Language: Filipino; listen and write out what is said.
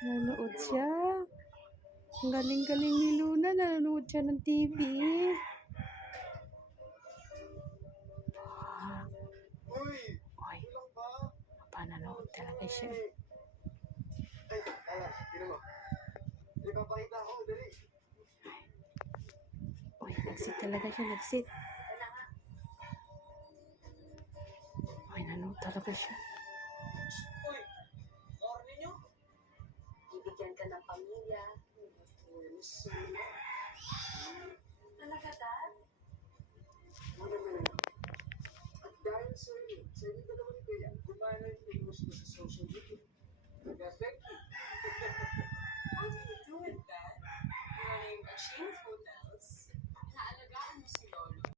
Nanonood siya. Ang galing-galing ni Luna. Nanonood siya ng TV. Uy! Nanonood talaga siya. Ay, alas, tira mo. Ipapakita ako, dali. Uy, nagsit talaga siya, nagsit. Uy, nanonood talaga siya. Uy! Orne nyo? Bibigyan ka ng pamilya. Talaga, Dad? Ano naman? At dahil sa inyo dalawa ni Bea, gumana yung famous mo sa social media. Perfect. How did you do it, Dad? Running a chain